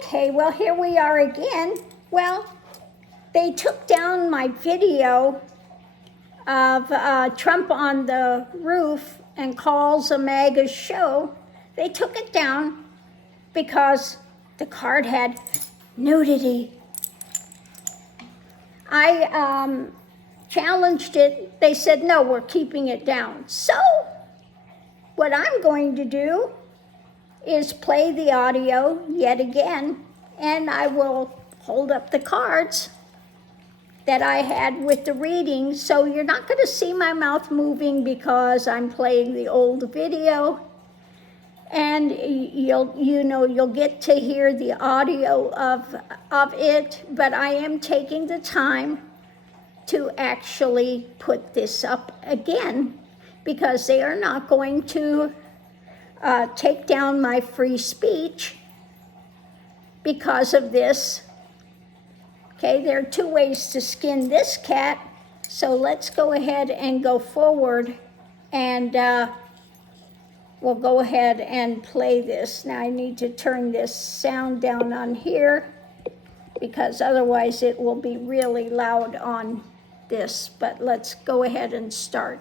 Okay, well, here we are again. Well, they took down my video of Trump on the roof and calls a MAGA show. They took it down because the card had nudity. I challenged it. They said, no, we're keeping it down. So what I'm going to do is play the audio yet again, and I will hold up the cards that I had with the reading. So you're not going to see my mouth moving because I'm playing the old video, and you'll get to hear the audio of it, but I am taking the time to actually put this up again because they are not going to take down my free speech because of this. Okay, there are two ways to skin this cat, so let's go ahead and go forward, and we'll go ahead and play this. Now I need to turn this sound down on here because otherwise it will be really loud on this, but let's go ahead and start.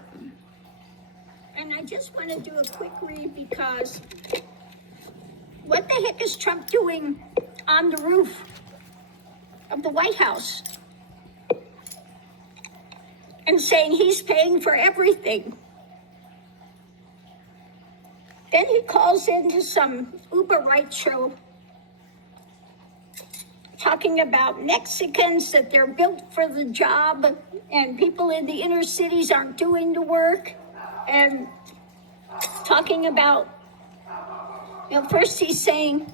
And I just want to do a quick read because what the heck is Trump doing on the roof of the White House and saying he's paying for everything? Then he calls into some Uber ride show talking about Mexicans, that they're built for the job and people in the inner cities aren't doing the work, and talking about, first he's saying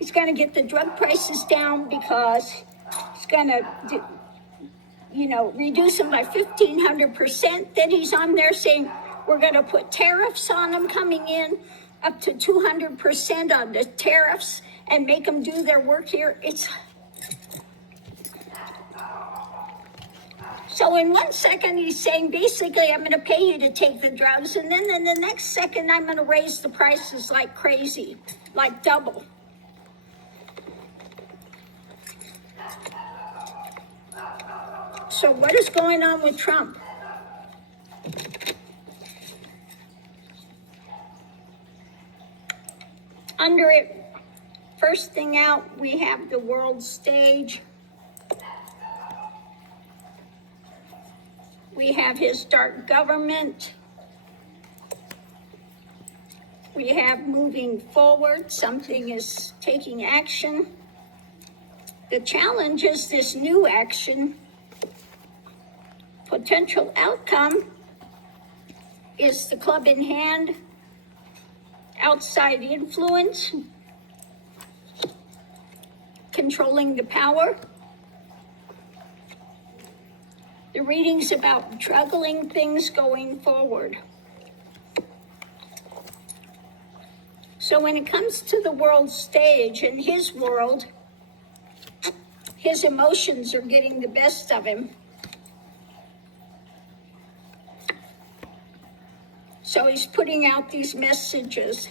he's going to get the drug prices down because he's going to, reduce them by 1,500%. Then he's on there saying we're going to put tariffs on them coming in up to 200% on the tariffs and make them do their work here. So in 1 second, he's saying, basically, I'm going to pay you to take the drugs. And then in the next second, I'm going to raise the prices like crazy, like double. So what is going on with Trump? Under it, first thing out, we have the world stage. We have his dark government. We have moving forward, something is taking action. The challenge is this new action. Potential outcome is the club in hand, outside influence, controlling the power. The reading's about juggling things going forward. So when it comes to the world stage and his world, his emotions are getting the best of him. So he's putting out these messages,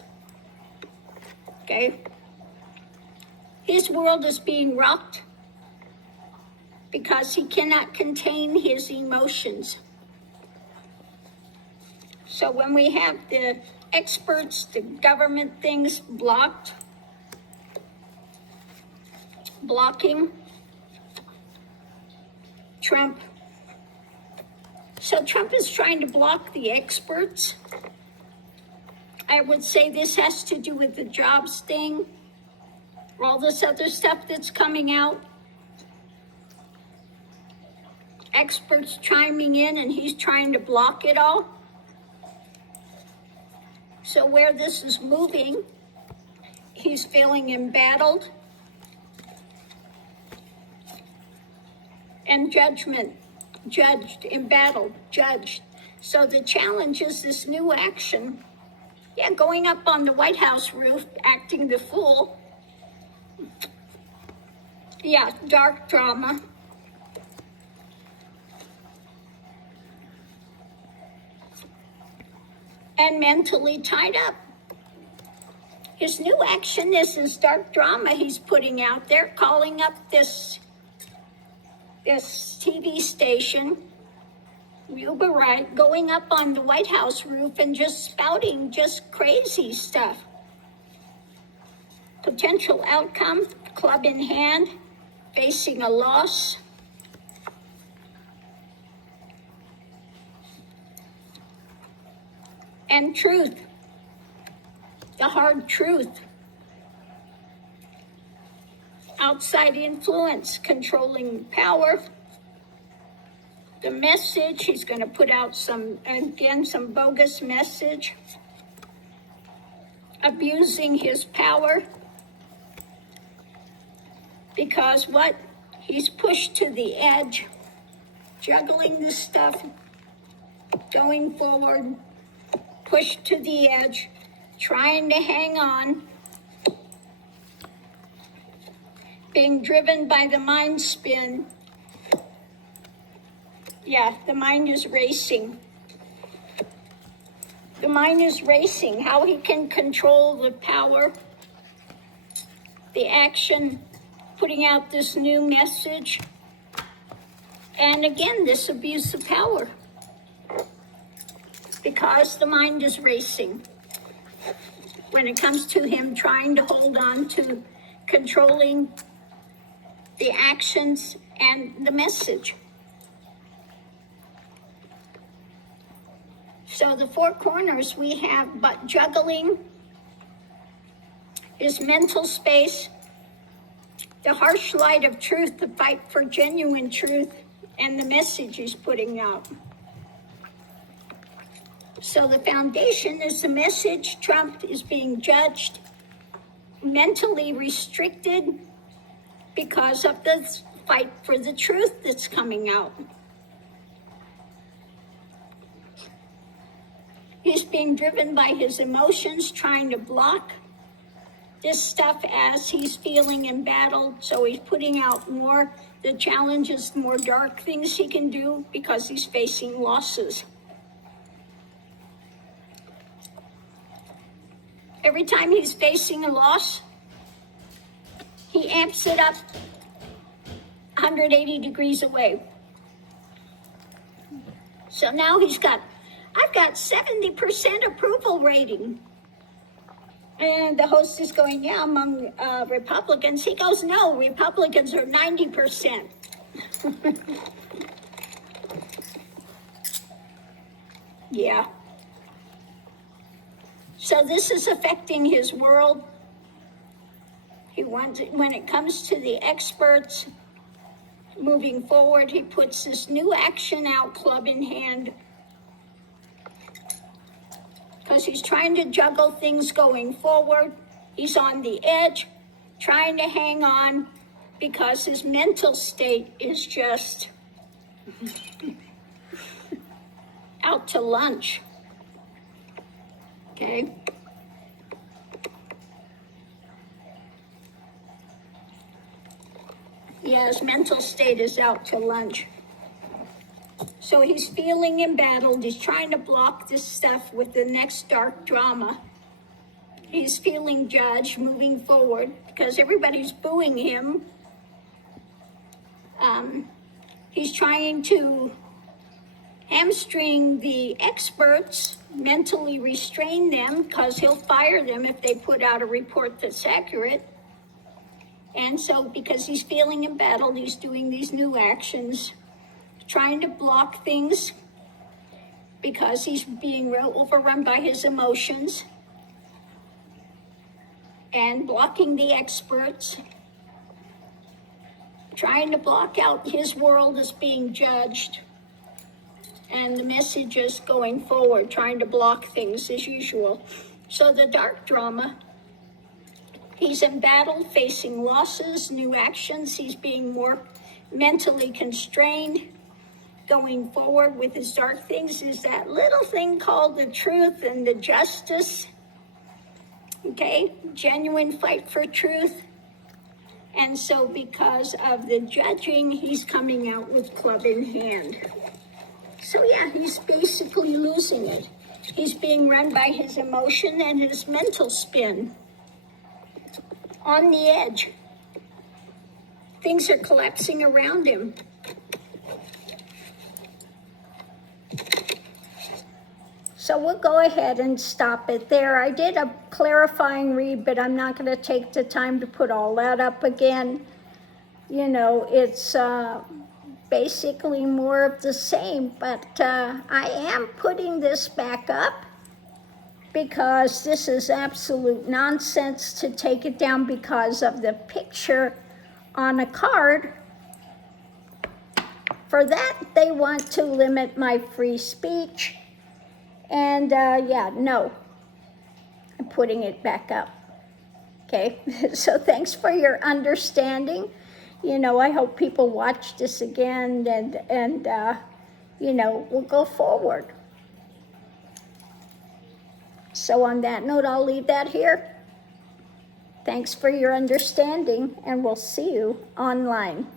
okay? His world is being rocked because he cannot contain his emotions. So when we have the experts, the government things blocking Trump. So Trump is trying to block the experts. I would say this has to do with the jobs thing, all this other stuff that's coming out. Experts chiming in and he's trying to block it all. So where this is moving, he's feeling embattled and judged, embattled, judged. So the challenge is this new action. Yeah, going up on the White House roof, acting the fool. Yeah, dark drama. And mentally tied up. His new action is this dark drama he's putting out there, calling up this TV station, Uber Right, going up on the White House roof and just spouting just crazy stuff. Potential outcome, club in hand, facing a loss. And truth, the hard truth. Outside influence, controlling power. The message, he's going to put out some bogus message. Abusing his power. Because what? He's pushed to the edge, juggling this stuff, going forward, pushed to the edge, trying to hang on, being driven by the mind spin. Yeah, the mind is racing. The mind is racing. How he can control the power, the action, putting out this new message. And again, this abuse of power. Because the mind is racing. When it comes to him trying to hold on to controlling the actions and the message. So the four corners we have, but juggling his mental space, the harsh light of truth, the fight for genuine truth, and the message he's putting out. So the foundation is the message. Trump is being judged, mentally restricted because of the fight for the truth that's coming out. He's being driven by his emotions, trying to block this stuff as he's feeling embattled. So he's putting out more, the challenges, more dark things he can do because he's facing losses. Every time he's facing a loss, he amps it up 180 degrees away. So now I've got 70% approval rating. And the host is going, yeah, among Republicans. He goes, no, Republicans are 90%. Yeah. So this is affecting his world. He wants it, when it comes to the experts moving forward, he puts this new action out, club in hand, because he's trying to juggle things going forward. He's on the edge, trying to hang on, because his mental state is just out to lunch. Okay. Yeah, his mental state is out to lunch. So he's feeling embattled. He's trying to block this stuff with the next dark drama. He's feeling judged moving forward because everybody's booing him. He's trying to hamstring the experts, mentally restrain them, because he'll fire them if they put out a report that's accurate. And so because he's feeling embattled, he's doing these new actions, trying to block things because he's being overrun by his emotions, and blocking the experts, trying to block out his world as being judged, and the messages going forward, trying to block things as usual. So the dark drama, he's embattled, facing losses, new actions. He's being more mentally constrained. Going forward with his dark things is that little thing called the truth and the justice. Okay, genuine fight for truth. And so because of the judging, he's coming out with club in hand. So yeah, he's basically losing it. He's being run by his emotion and his mental spin. on the edge. Things are collapsing around him. So we'll go ahead and stop it there. I did a clarifying read, but I'm not going to take the time to put all that up again. You know, it's basically more of the same, but I am putting this back up because this is absolute nonsense to take it down because of the picture on a card. For that, they want to limit my free speech. And yeah, no, I'm putting it back up. Okay, so thanks for your understanding. You know, I hope people watch this again and you know, we'll go forward. So on that note, I'll leave that here. Thanks for your understanding, and we'll see you online.